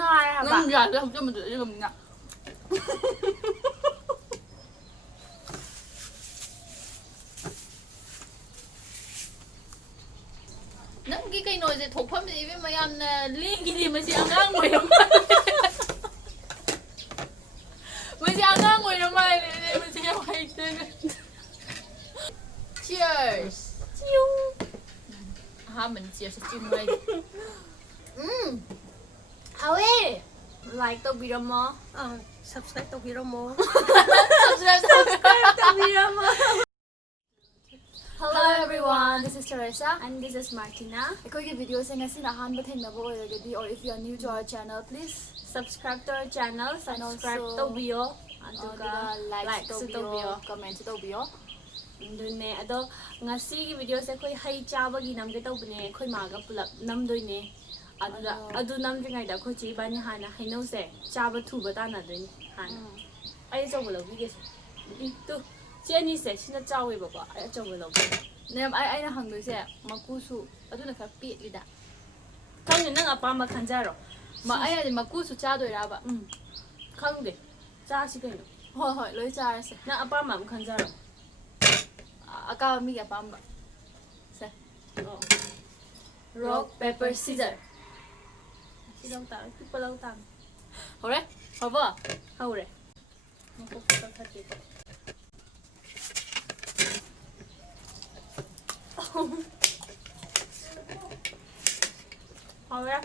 ง่ายค่ะ Ngon gà không cho mình tự dùng nè. Nắng cái cây nồi thì thuộc phẩm gì với mày ăn liên cái gì mà chị ăn ngang ngồi đâu mà. Mày chị ăn ngang ngồi đâu mà mày chị ăn hay chơi. Cheers. Chiu. Ha mình cheers chiu ngay. Awe like to be mo Subscribe to Hiromo. Subscribe to be mo. Hello everyone, this is Teresa And this is Martina. ꯑꯩꯈꯣꯏꯒꯤ ꯚꯤꯗꯤꯑꯣꯁꯦ ꯉꯁꯤꯅ ꯑꯍꯥꯟꯕ ꯊꯦꯡꯅꯕ ꯑꯣꯏꯔꯒꯗꯤ or if you are new to our channel please Subscribe to our channel. Subscribe also, to Bio. ꯑꯗꯨꯒ like ꯇꯧꯕꯤꯌꯣ comment ꯇꯧꯕꯤꯌꯣ ꯑꯗꯨꯅꯦ ꯑꯗꯣ ꯉꯁꯤꯒꯤ ꯚꯤꯗꯤꯑꯣꯁꯦ ꯑꯩꯈꯣꯏ ꯍꯩ ꯆꯥꯕꯒꯤ ꯅꯝꯒꯦ ꯇꯧꯕꯅꯦ ꯑꯩꯈꯣꯏ ꯃꯥꯒ ꯄꯨꯂꯞ ꯅꯝꯗꯣꯏꯅꯦ ꯑꯗꯨꯗ ꯑꯗꯨ ꯅꯝꯗ꯭ꯔꯤꯉꯩꯗ ꯑꯩꯈꯣꯏ ꯆꯦ ꯏꯕꯥꯅꯤ ꯍꯥꯟꯅ ꯍꯩꯅꯧꯁꯦ ꯆꯥꯕ ꯊꯨꯕ ꯇꯥꯟꯅꯗꯣꯏꯅꯦ ꯍꯥꯟꯅ ꯑꯩ ꯑꯆꯧꯕ ꯂꯧꯕꯤꯒꯦꯁꯦ ꯇꯨ ꯆꯦ ꯑꯅꯤꯁꯦ ꯁꯤꯅ ꯆꯥꯎꯋꯦꯕꯀꯣ ꯑꯩ ꯑꯆꯧꯕ ꯂꯧꯕꯤꯒꯦ ꯅꯦꯝ ꯑꯩꯅ ꯍꯪꯗꯣꯏꯁꯦ ꯃꯀꯨꯁꯨ ꯑꯗꯨꯅ ꯈꯔ ꯄꯦꯠꯂꯤꯗ ꯈꯪꯗꯦ ꯅꯪ ꯑꯄꯥꯝꯕ ꯈꯟꯖꯔꯣ ꯑꯩꯅꯗꯤ ꯃꯀꯨꯁꯨ ꯆꯥꯗꯣꯏꯔꯕ ꯈꯪꯗꯦ ꯆꯥꯁꯤ ꯀꯩꯅꯣ ꯍꯣꯏ ꯍꯣꯏ ꯂꯣꯏ ꯆꯥꯔꯁꯦ ꯅꯪ ꯑꯄꯥꯝꯕ ꯑꯃ ꯈꯟꯖꯔꯣ ꯑꯀꯥꯕ ꯃꯤꯒꯤ ꯑꯄꯥꯝꯕ ꯁꯦ rock paper scissors ꯁꯤ ꯂꯧ ꯇꯥꯔꯦ ꯄꯤꯛꯄ ꯂꯧ ꯇꯥꯔꯦ ꯍꯧꯔꯦ ꯍꯧꯔꯕꯣ ꯍꯧꯔꯦ ꯃꯀꯣꯛꯇ ꯀꯛꯊꯠꯀꯦꯀꯣ ꯍꯧꯔꯦ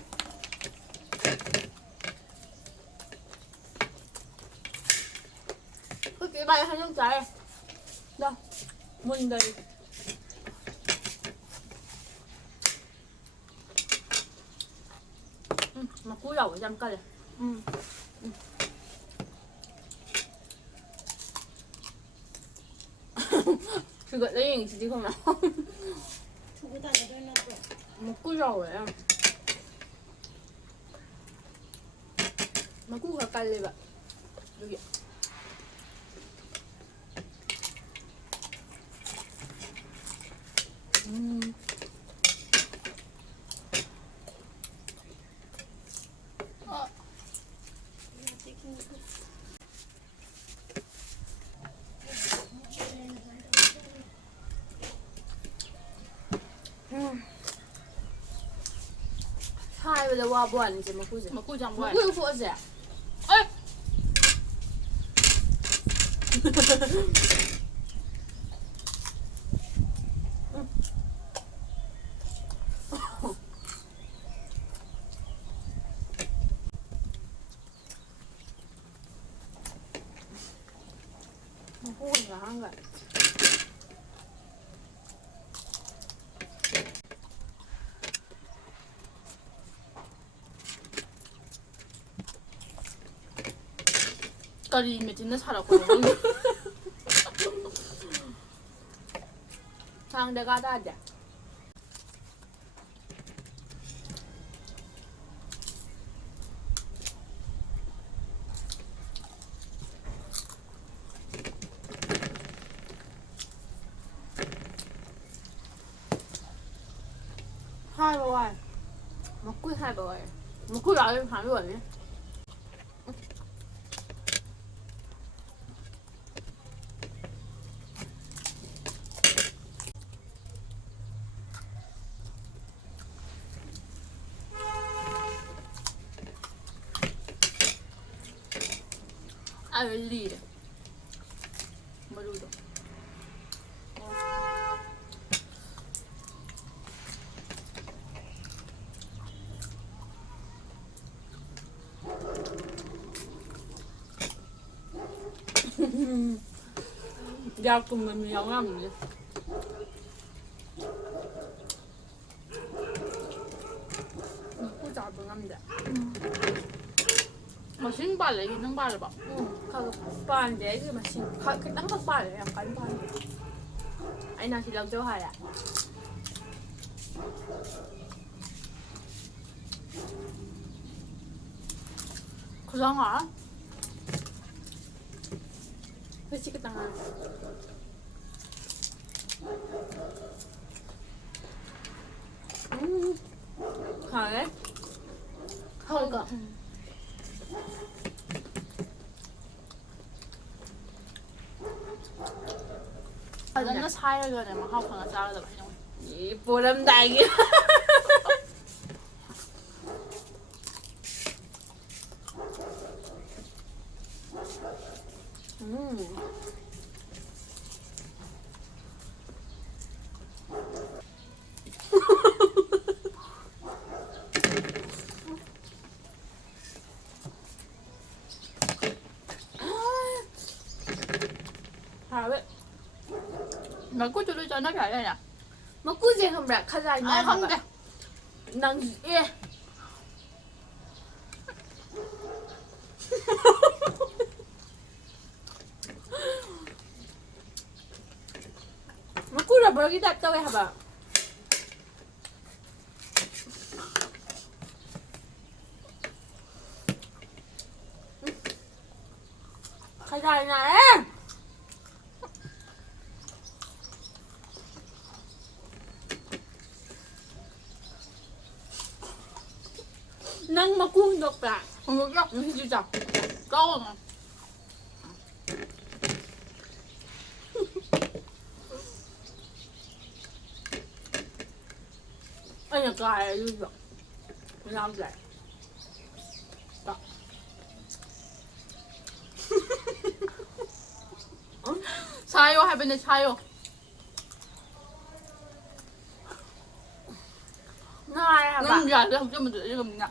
ꯈꯨꯠꯀꯤ ꯏꯕꯥꯅꯤ ꯍꯩꯅꯧ ꯆꯥꯔꯦ ꯗꯣ ꯃꯨꯟꯗꯔꯤ ꯃꯀꯨ ꯌꯥꯎꯕꯁꯦ ꯌꯥꯝ ꯀꯜꯂꯦ ꯁꯨꯒꯠꯂ ꯌꯦꯡꯉꯤꯁꯤꯗꯤ ꯀꯃꯥꯏ ꯊꯨꯕ ꯇꯥꯟꯅꯗꯣꯏ ꯅꯠꯇ꯭ꯔꯣ? ꯃꯀꯨ ꯌꯥꯎꯋꯦ ꯌꯥꯝ ꯃꯀꯨ ꯈꯔ ꯀꯜꯂꯦꯕ ꯑꯗꯨꯒꯤ 사이버에 와 뭐하는지 먹고지 먹고 장 뭐야 먹고 구워지 먹고 한 거야 까리 매진데 살았거든 상대가 다돼 hai bầu 먹고 hai bầu 먹고 lại phải rồi I will lead maludo giao cùng mình giống lắm vậy 먹고 잡으면 안 돼. 맛있는 발레 있는 발레 봐. 가서 빠는데 그 맛이 그 땅콩 빠래 약간 빠네 ai nào thì lần cho hai ạ 그상아? 솔직히 땅아 가네? 그러니까 ꯐꯖꯅ ꯁꯥꯏꯔꯒꯅꯦ ꯃꯍꯥꯎ ꯈꯪꯉ ꯆꯥꯒꯗꯕ ꯍꯩꯅꯧ ꯄꯣꯔꯝꯗꯥꯏꯒꯤ 하왜 ꯃꯀꯨꯗꯨ ꯆꯥꯅꯕ ꯌꯥꯏꯅꯦ 먹고지 한번 가자 이나 ꯈꯪꯗꯦ 낭예 먹고라 버기 답답해 해봐 가자 이나 nâng mà cuốn được lại không được đâu chứ chọc câu mà anh là cài luôn rồi làm lại 차요 하면은 차요 ngay hả 그럼 bạn 야 내가 좀 먼저 이거 뭐냐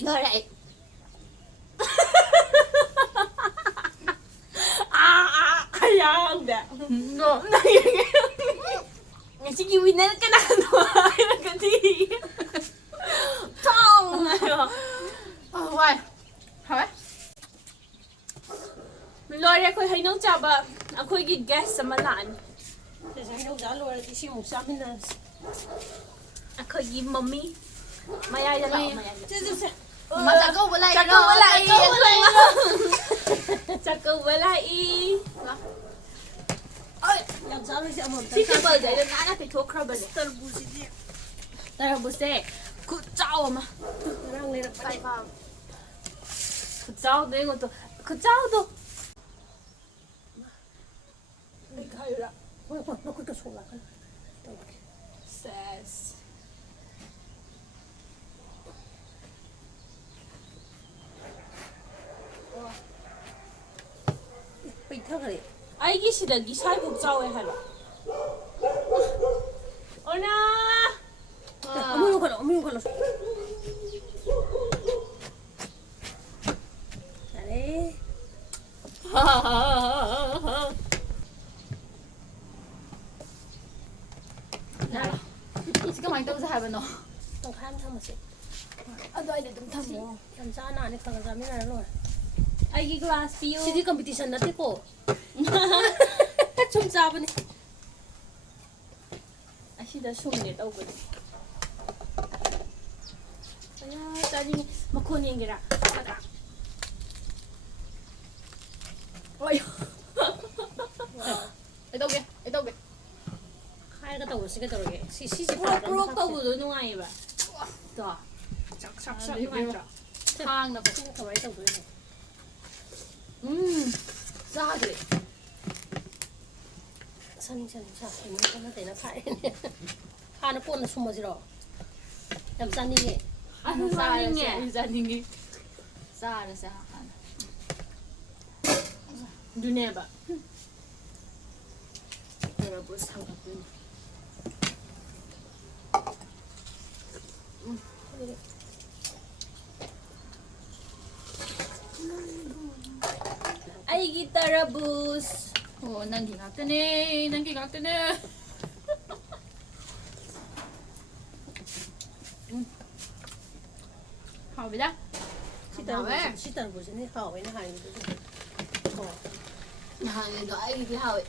ngồi đây hay không đẹp 이거 ngày xưa win nên cái nào nó cái gì thông 왜 왜? mình lôi ra khơi hay nấu chả bà khơi cái gas mà lạnh Để sáng đâu giá lùi thì xin một trăm bên này. khơi cái mummy mày ai ra đâu mày ai Chứ chứ chứ. 엄마 잠깐 올라 Chặt câu với lại chặt câu với lại ơi Làm sao để sẽ một chỉ cần bơi dậy lên ngã thì thuốc khâu bơi tờ bù gì đi. đây là bữa xe cứ trao mà Đang lên 빨리 봐 그 짜오도 이것도 그 짜오도 Đi khai ra. Ôi ôi nó có cái số lạc. 세스 Bình thường rồi. 아이기 시덕이 살국 짜오에 해라 오나 Ông yêu con nó. Đấy. 지금 많이 떠서 하면 너 Tao khám thăm mà sẽ. 너 이제 좀 타지 Làm sao nào để khởi ra mấy này rồi. 아이기 글라스 비오 Chỉ đi competition đó tiếp cổ. Chung sao bên này. 아시다 숨게 떠오거든 야 짜증이 마코니에게라 가다 어이 이따오게 이따오게 Khai cái tàu sẽ cái tàu cái. Xì xì xì. 프로 떠보도 누가이바 더 싹싹싹 누가이바 탕 넣고 Cái tàu ấy tàu đấy này. 싸지 Sân thì nó thấy nó khai. Khai nó cuốn nó xung vào gì đó. Làm sao đi. 아는 사람이네 이자님이 싸를 싸 눈에 봐 내가 뭘 상관없네 아이기 따라부스 난 기가 뜨네 난 기가 뜨네好别的 Chỉ tàu bù này hảo với nó hay. 나는 너 아이기 하위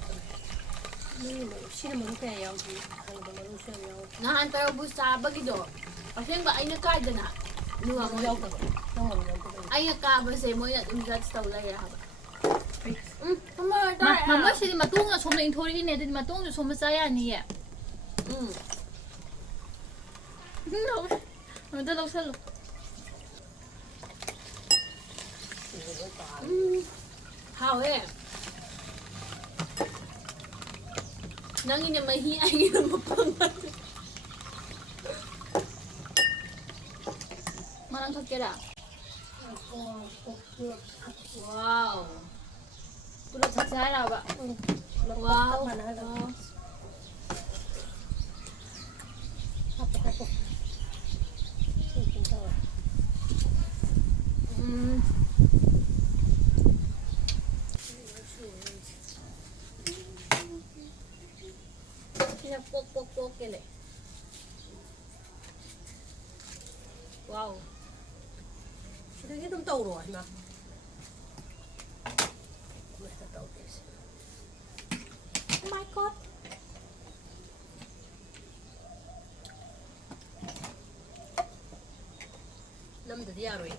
Nhưng mà xin mà nó kè nhau thì hàng của nó luôn xem nhau. 나한 따라부스 잡아기도 어생바 아이나 까이드나 누가 Nó 뭐 nhau cả. Nó ngầm nhau cả. 아이나 까버세 뭐야 음자 스타울라야 하바 정말 딸. 맘마씨디 마똥가 솜나 인토리네 애들이 마똥도 솜나 짜야 아니에. 너 넣으세요. 하왜? 낭이네 마히 아이는 못 봤나? 마랑 섞게라. 와우. 뿌려 자체 하라봐. 와우. 그냥 꼭꼭꼭 깨네. 와우. 이게 좀 떠오르와 이마. 왜다 떠오르지? Oh my god. 남들이 야로이.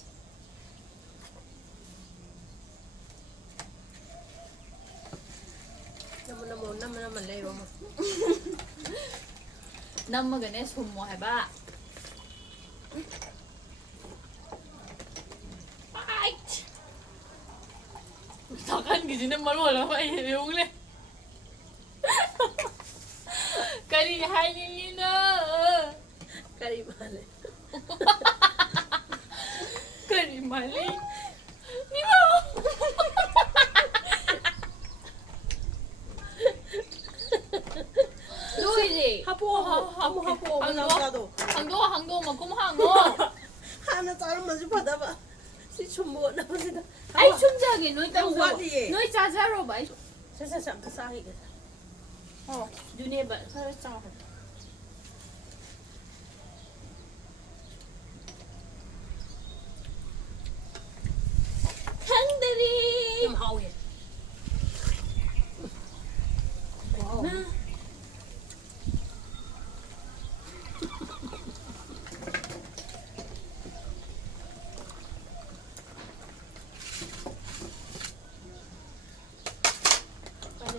나무 레이로 뭐. 남먹으네 솜모 해봐. 아이치. sakkan gizinan malu wala pa yung le. Kari hainin na. Kari mali. Kari mali. Ni mo. Luigi. 하포 나도. 항도 magkum hango. 하나 자른 맛이 받아봐. 시좀 뭐 나보다. Ay, 춤자기 너희 나 땅 와디. 너희 짜자로 봐. 세세세 안 싸게. 눈에 봐. 살짝. 탕들이. 좀 하오예. 와우.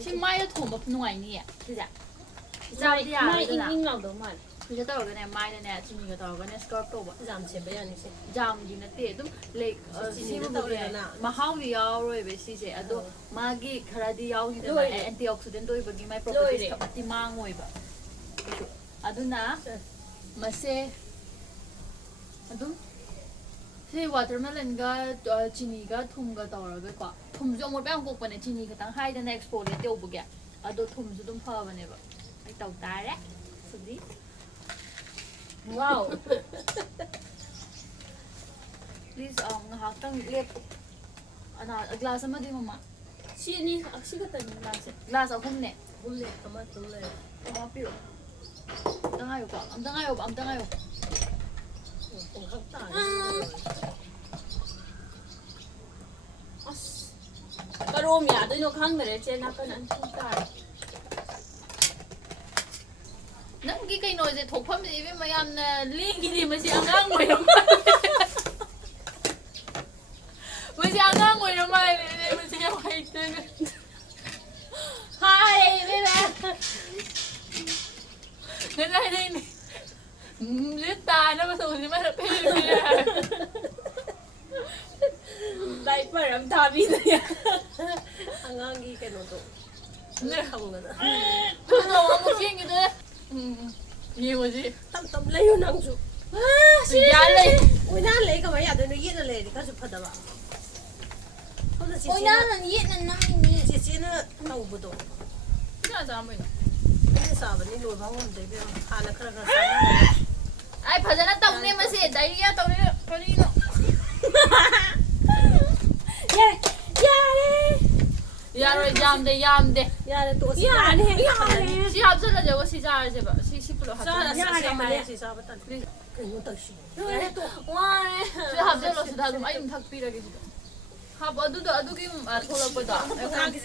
신마에 돈 누가 있니? 그자. 자리 안 잉잉랑도만. 그자 떨어가네 마이네 진이가 떨어가네 스커트 봐. 잠시 배야니시. 잠지 nate dum like 진이가 simu 떨어가나. mahawi yaw be si je ado magi kharadi yaw ni da Loire. antioxidant doi bagi mai properties Loire. kapati mangoi ba aduna mase adum se watermelon ga chini ga thum ga tawraga ko thum jo mo bang kok bane chini ga tang hai da na exfoliate teu buge ado thum ju dum pha bane ba ai tau tare sudi 와우. please ngahakang lep ana glass ama di mama 시니 시갔다는 맛이. glass ahum ne 몰래 아마 몰래. ama piro amdangayo pa amdangayo 공항다. 아씨. 까로미야, 너희 강들에 제 나빠는 진짜. nanggi kay noise thokpham di be mayam na lingi di masi angang mo yam masi angang mo yam mai masi yam hai ten hai bebe ngana ni lita na maso ni ma pe 다이퍼 암탑이야. 한강이 개노도. 네 하고는. 그거 너무 비행기들 이게 뭐지 땀땀 레요 낭주. 야래 왜 난 레가 뭐야? 너 얘는 레 가서 받아봐. 혼자 지지. 나는 얘는 남이니. 지지는 나오고도. 진짜 잘 보이네 이제 사바니 노방은 되게 하나 그러가. ai phajana tawne mase daiya tawne kanino 야래. yamde 야래 또 야래. si habsala jago si jar je ba si pulo habsala 야래 사바탄. 그거 또 시. 야래 또. 와래. si habsala si dagum ay thak pirage si hab adu do adu ki tholak pa da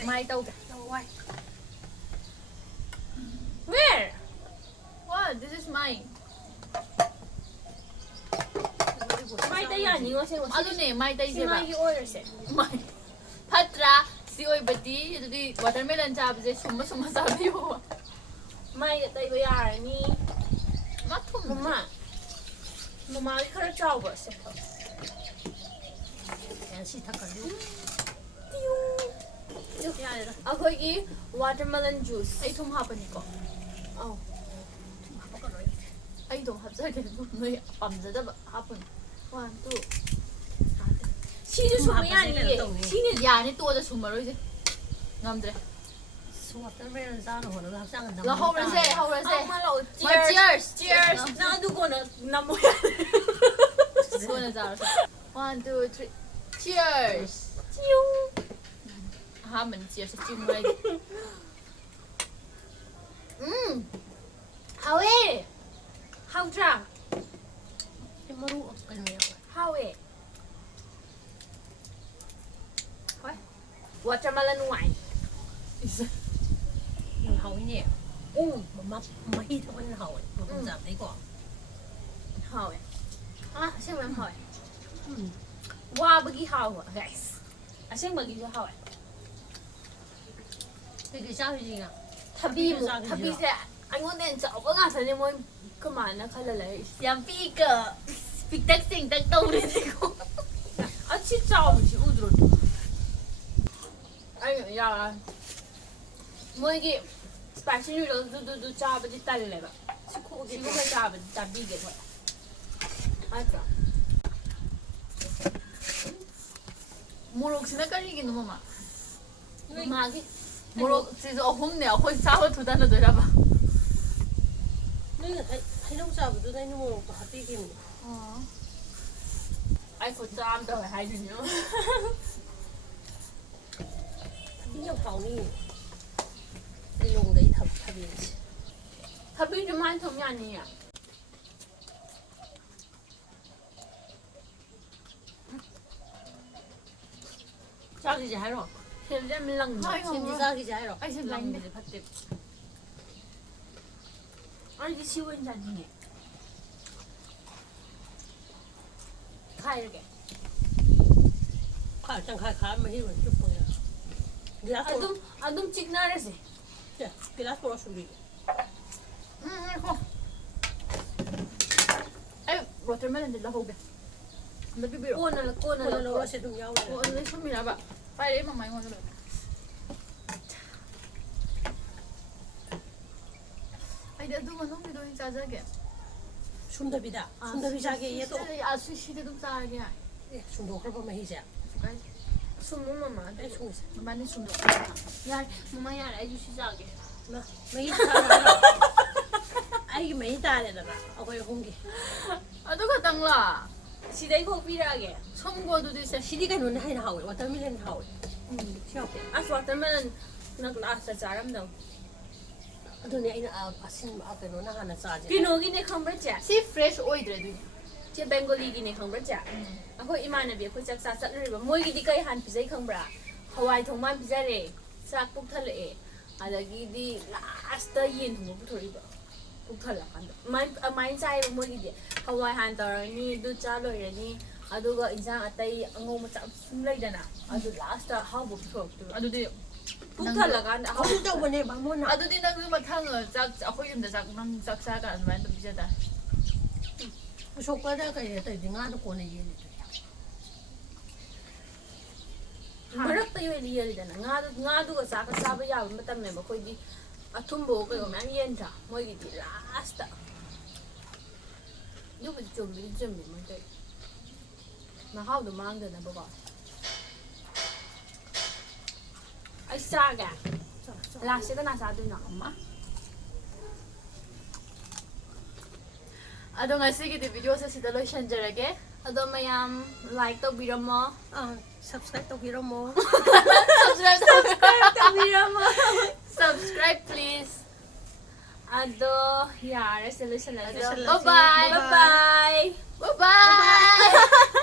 mai taw Where? what this is mine 마이 다이 아니고 세고. adu ne mai tai je ba 시마기 오일세. mai patra ꯁꯤ ꯑꯣꯏꯕꯗꯤ ꯑꯗꯨꯗꯤ watermelon ꯆꯥꯕꯁꯦ ꯁꯨꯝꯕ ꯆꯥꯕꯤꯌꯣ ꯃꯥꯏꯗ ꯇꯩꯕ ꯌꯥꯔꯅꯤ ꯃꯥ ꯊꯨꯝ ꯃꯃꯥꯒꯤ ꯈꯔ ꯆꯥꯎꯕ ꯁꯦ ꯁꯤ ꯊꯛꯀꯅꯤ ꯌꯥꯔꯦꯗ ꯑꯩꯈꯣꯏꯒꯤ ꯋꯥꯇꯔꯃꯦꯂꯟ ꯖꯨꯁ ꯑꯩ ꯊꯨꯝ ꯍꯥꯞꯄꯅꯤꯀꯣ ꯑꯧ ꯍꯥꯞꯄꯛꯀꯅꯣꯏ ꯑꯩꯗꯣ ꯍꯥꯞꯆꯒꯦ ꯅꯣꯏ ꯄꯥꯝꯖꯗꯕ ꯍꯥꯞꯄꯅꯤ 1 2 ꯁꯤꯁꯨ ꯁꯨꯝꯕ ꯌꯥꯅꯤꯌꯦ ꯁꯤꯅ ꯌꯥꯅꯤ ꯇꯣꯛꯑꯗ ꯁꯨꯝꯃꯔꯣꯏꯁꯦ ꯉꯝꯗ꯭ꯔꯦ ꯋꯥꯇꯔꯃꯦꯂꯟ ꯆꯥꯅ ꯍꯣꯠꯅꯕ ꯍꯛꯆꯥꯡ ꯍꯧꯔꯁꯦ ꯆꯤꯌꯔꯁ ꯅꯪ ꯑꯗꯨ ꯀꯣꯟꯅ ꯅꯝꯃꯣ ꯌꯥꯔꯦ ꯀꯣꯟꯅ ꯆꯥꯔꯁꯦ 1 2 3 cheers ꯑꯍꯥꯟꯕꯅꯤ cheers ꯆꯤꯡꯕ ꯍꯥꯏꯗꯤ ꯍꯥꯎꯋꯦ ꯍꯥꯎꯇ꯭ꯔꯥ ꯃꯔꯨ ꯀꯩꯅꯣ ꯌꯥꯎꯋꯦ ꯍꯥꯎꯋꯦ ꯍꯣꯏ ꯋꯥꯇꯔꯃꯦꯂꯟ ꯋꯥꯏꯟ ꯌꯥꯝ ꯍꯥꯎꯋꯤꯅꯦ ꯃꯍꯤ ꯊꯛꯄꯅꯤꯅ ꯍꯥꯎꯋꯦ ꯃꯐꯝ ꯆꯥꯕꯗꯩꯀꯣ ꯍꯥꯎꯋꯦ ꯑꯁꯦꯡꯕ ꯌꯥꯝ ꯍꯥꯎꯋꯦ ꯋꯥꯕꯒꯤ ꯍꯥꯎꯕ ꯒꯥꯏꯁ ꯑꯁꯦꯡꯕꯒꯤꯁꯨ ꯍꯥꯎꯋꯦ ꯀꯩꯀꯩ ꯆꯥꯔꯤꯁꯤꯒ ꯊꯕꯤꯁꯦ ꯑꯩꯉꯣꯟꯗ ꯍꯦꯟꯅ ꯆꯥꯎꯕ ꯉꯥꯛꯇꯅꯦ ꯃꯣꯏ ꯀꯃꯥꯏꯅ ꯈꯜꯂ ꯂꯩꯔꯤꯁꯦ ꯌꯥꯝ ꯄꯤꯛꯒ ꯄꯤꯛꯇꯛ ꯆꯦꯡꯇꯛ ꯇꯧꯔꯤꯅꯤꯀꯣ ꯑꯁꯤ ꯆꯥꯎꯕꯁꯤ ꯎꯗ꯭ꯔꯣ ꯑꯩ ꯌꯥꯔ ꯃꯣꯏꯒꯤ ꯁ꯭ꯄꯥꯏꯁꯤ ꯅꯨꯗꯜꯁꯗꯨ ꯆꯥꯕꯗꯤ ꯇꯜꯂꯦꯕ ꯁꯤꯒꯨꯝꯕ ꯆꯥꯕꯗꯤ ꯆꯥꯕꯤꯒꯦ ꯍꯣꯏ ꯅꯠꯇ꯭ꯔꯣ ꯃꯣꯔꯣꯛꯁꯤꯅ ꯀꯔꯤꯒꯤꯅꯣ ꯃꯃꯥ ꯃꯥꯒꯤ ꯃꯣꯔꯣꯛꯁꯤꯁꯨ ꯑꯍꯨꯝꯅꯦ ꯑꯩꯈꯣꯏ ꯆꯥꯕ ꯊꯨꯗꯅꯗꯣꯏꯔꯕ ꯅꯣꯏ ꯉꯁꯥꯏ ꯍꯩꯅꯧ ꯆꯥꯕꯗꯨꯗ ꯑꯩꯅ ꯃꯣꯔꯣꯛꯇꯣ ꯍꯥꯞꯄꯤꯈꯤꯕꯅꯦ ꯑꯩ ꯈꯨꯠ ꯆꯥ ꯑꯃ ꯇꯧꯋꯦ ꯍꯥꯏꯗꯨꯅꯤ ꯊꯕꯤ ꯌꯥꯝ ꯍꯥꯎꯅꯤꯌꯦ ꯂꯤꯂꯣꯡꯗꯩ ꯊꯕꯤꯁꯦ ꯊꯕꯤꯁꯨ ꯃꯥꯏꯅ ꯊꯝ ꯌꯥꯅꯤꯌꯦ ꯆꯥꯈꯤꯁꯦ ꯍꯥꯏꯔꯣ ꯁꯦꯝꯁꯦ ꯌꯥꯝ ꯂꯪꯅ ꯁꯤꯝꯗꯤ ꯆꯥꯈꯤꯁꯦ ꯍꯥꯏꯔꯣ ꯑꯩꯁꯦ ꯂꯪꯕꯁꯦ ꯐꯠꯇꯦ ꯑꯩꯗꯤ ꯁꯤ ꯑꯣꯏꯅ ꯆꯥꯅꯤꯡꯉꯦ ꯈꯥꯏꯔꯒꯦ ꯇꯪꯈꯥꯏ ꯈꯥꯏꯔ ꯃꯍꯤ ꯑꯣꯏꯅ ꯆꯨꯞꯄꯒ ꯒꯤꯂꯥꯁ ꯑꯗꯨꯝ ꯆꯤꯛꯅꯔꯁꯦ ꯒꯤꯂꯥꯁ ꯄꯣꯔꯛꯑꯣ ꯁꯨꯕꯤꯒꯦ ꯑꯩ ꯋꯥꯇꯔꯃꯦꯂꯟꯗꯤ ꯂꯧꯍꯧꯒꯦ ꯑꯝꯇ ꯄꯤꯕꯤꯔꯛꯑꯣ ꯀꯣꯟꯅ ꯀꯣꯟꯅ ꯂꯧꯔꯁꯦ ꯑꯗꯨꯝ ꯑꯣ ꯌꯥꯎꯔꯦ ꯑꯗꯨꯗꯩ ꯁꯨꯝꯃꯤꯔꯕ ꯄꯥꯏꯔꯛꯑꯦ ꯃꯃꯥ ꯑꯩꯉꯣꯟꯗ ꯂꯣꯏꯅ ꯑꯩꯗꯤ ꯑꯗꯨ ꯃꯅꯨꯡꯒꯤꯗꯣ ꯑꯣꯏꯅ ꯆꯥꯖꯒꯦ ꯁꯨꯝꯗꯕꯤꯗ ꯁꯨꯝꯗꯕꯤ ꯆꯥꯒꯦ ꯌꯦꯇꯣ ꯁꯤꯗꯤ ꯑꯗꯨꯝ ꯆꯥꯔꯒꯦ ꯌꯥꯏ ꯁꯨꯝꯗꯣꯛꯈ꯭ꯔꯕ ꯃꯍꯤꯁꯦ ꯁꯨꯝꯃꯨ ꯃꯃꯥ ꯑꯩ ꯁꯨꯝꯁꯦ ꯃꯃꯥꯅꯤ ꯁꯨꯝꯗꯣꯛ ꯌꯥꯔꯦ ꯃꯃꯥ ꯌꯥꯔꯦ ꯑꯩꯁꯨ ꯁꯤ ꯆꯥꯒꯦ ꯃꯍꯤ ꯇꯥꯔꯦ ꯑꯩꯒꯤ ꯃꯍꯤ ꯇꯥꯔꯦꯗꯅ ꯑꯩꯈꯣꯏ ꯑꯍꯨꯝꯒꯤ ꯑꯗꯨ ꯈꯛꯇꯪꯂ ꯁꯤꯗꯩ ꯈꯣꯛꯄꯤꯔꯛꯑꯒꯦ ꯁꯨꯝꯒꯣ ꯑꯗꯨꯗꯤ ꯁꯦ ꯁꯤꯗꯤ ꯀꯩꯅꯣꯅ ꯍꯦꯟꯅ ꯍꯥꯎꯋꯦ ꯋꯥꯇꯔꯃꯦꯂꯟ ꯍꯥꯎꯋꯦ ꯁꯤ ꯍꯥꯎꯇꯦ ꯑꯁ ꯋꯥꯇꯔꯃꯦꯂꯟ ꯅꯪ ꯂꯥꯁꯇ ꯆꯥꯔꯝꯗꯧ ꯑꯗꯨꯅꯦ ꯑꯩꯅ ꯑꯁꯤꯟꯕ ꯀꯩꯅꯣꯅ ꯍꯥꯟꯅ ꯆꯥꯁꯦ ꯀꯩꯅꯣꯒꯤꯅꯦ ꯈꯪꯕ꯭ꯔꯥ ꯆꯦ ꯁꯤ ꯐ꯭ꯔꯦꯁ ꯑꯣꯏꯗ꯭ꯔꯦ ꯑꯗꯨꯅꯤ ꯆꯦ ꯕꯦꯡꯒꯣꯂꯤꯒꯤꯅꯦ ꯈꯪꯕ꯭ꯔꯥ ꯆꯦ ꯑꯩꯈꯣꯏ ꯏꯃꯥꯟꯅꯕꯤ ꯑꯩꯈꯣꯏ ꯆꯥꯛ ꯆꯥ ꯆꯠꯂꯨꯔꯤꯕ ꯃꯣꯏꯒꯤꯗꯤ ꯀꯩ ꯍꯥꯟꯅ ꯄꯤꯖꯩ ꯈꯪꯕ꯭ꯔꯥ ꯍꯋꯥꯏ ꯊꯣꯡꯕ ꯍꯥꯟꯅ ꯄꯤꯖꯔꯦ ꯆꯥꯛ ꯄꯨꯛ ꯊꯜꯂꯛꯑꯦ ꯑꯗꯒꯤꯗꯤ ꯂꯥꯁꯇ ꯌꯦꯟ ꯊꯣꯡꯕ ꯄꯨꯊꯣꯔꯛꯏꯕ ꯄꯨꯛ ꯊꯜꯂꯀꯥꯟꯗ ꯑꯗꯨꯃꯥꯏꯅ ꯆꯥꯏꯌꯦꯕ ꯃꯣꯏꯒꯤꯗꯤ ꯍꯋꯥꯏ ꯍꯥꯟꯅ ꯇꯧꯔꯅꯤ ꯑꯗꯨ ꯆꯥ ꯂꯣꯏꯔꯅꯤ ꯑꯗꯨꯒ ꯏꯟꯁꯥꯡ ꯑꯇꯩ ꯑꯉꯧ ꯃꯆꯥ ꯁꯨꯝ ꯂꯩꯗꯅ ꯑꯗꯨ ꯂꯥꯁꯇ ꯑꯍꯥꯎꯕ ꯄꯨꯊꯣꯔꯛꯇꯣꯏꯕ ꯑꯗꯨꯗꯤ ꯄꯨꯛ ꯊꯜꯂꯀꯥꯟꯗ ꯑꯗꯨ ꯇꯧꯕꯅꯦ ꯕꯥꯃꯣꯟꯅ ꯑꯗꯨꯗꯤ ꯅꯪꯁꯨ ꯃꯊꯪ ꯆꯥꯛ ꯑꯩꯈꯣꯏ ꯌꯨꯝꯗ ꯆꯥꯛ ꯅꯪ ꯆꯥꯛ ꯆꯥꯔꯀꯥꯟꯗ ꯑꯗꯨꯃꯥꯏꯅ ꯑꯗꯨꯝ ꯄꯤꯖ ꯇꯥꯔꯦ ꯎꯁꯣꯞꯄꯗ ꯀꯩ ꯇꯧꯔꯤꯗꯤ ꯉꯥꯗꯣ ꯀꯣꯟꯅ ꯌꯦꯜꯂꯤꯗꯨꯗꯤ ꯃꯔꯛꯇ ꯑꯣꯏꯅ ꯌꯦꯜꯂꯤꯗꯅ ꯉꯥꯗꯨꯒ ꯆꯥꯛꯀ ꯆꯥꯕ ꯌꯥꯕ ꯃꯇꯝꯅꯦꯕ ꯑꯩꯈꯣꯏꯗꯤ ꯑꯊꯨꯝꯕ ꯀꯩꯒꯣ ꯃꯌꯥꯝ ꯌꯦꯟꯗ꯭ꯔꯥ ꯃꯣꯏꯒꯤꯗꯤ ꯂꯥꯁꯇ ꯑꯗꯨꯕꯨꯗꯤ ꯆꯨꯝꯃꯤ ꯃꯣꯏ ꯇꯧ ꯃꯍꯥꯎꯗꯣ ꯃꯥꯡꯗꯅꯕꯀꯣ ꯑꯩ ꯆꯥꯒꯦ ꯂꯥꯁꯁꯦ ꯀꯅꯥ ꯆꯥꯗꯣꯏꯅꯣ ꯑꯃ ꯑꯗꯣ ꯉꯁꯤꯒꯤꯗꯤ ꯚꯤꯗꯤꯑꯣꯁꯦ ꯁꯤꯗ ꯂꯣꯏꯁꯟꯖꯔꯒꯦ ꯑꯗꯣ ꯃꯌꯥꯝ ꯂꯥꯏꯛ ꯇꯧꯕꯤꯔꯝꯃꯣ ꯁꯕꯁꯀ꯭ꯔꯥꯏꯕ ꯇꯧꯕꯤꯔꯝꯃꯣ subscribe please ꯑꯗꯣ ꯌꯥꯔꯦ ꯁꯤ ꯂꯣꯏꯁꯜꯂꯁꯦ bye bye bye bye bye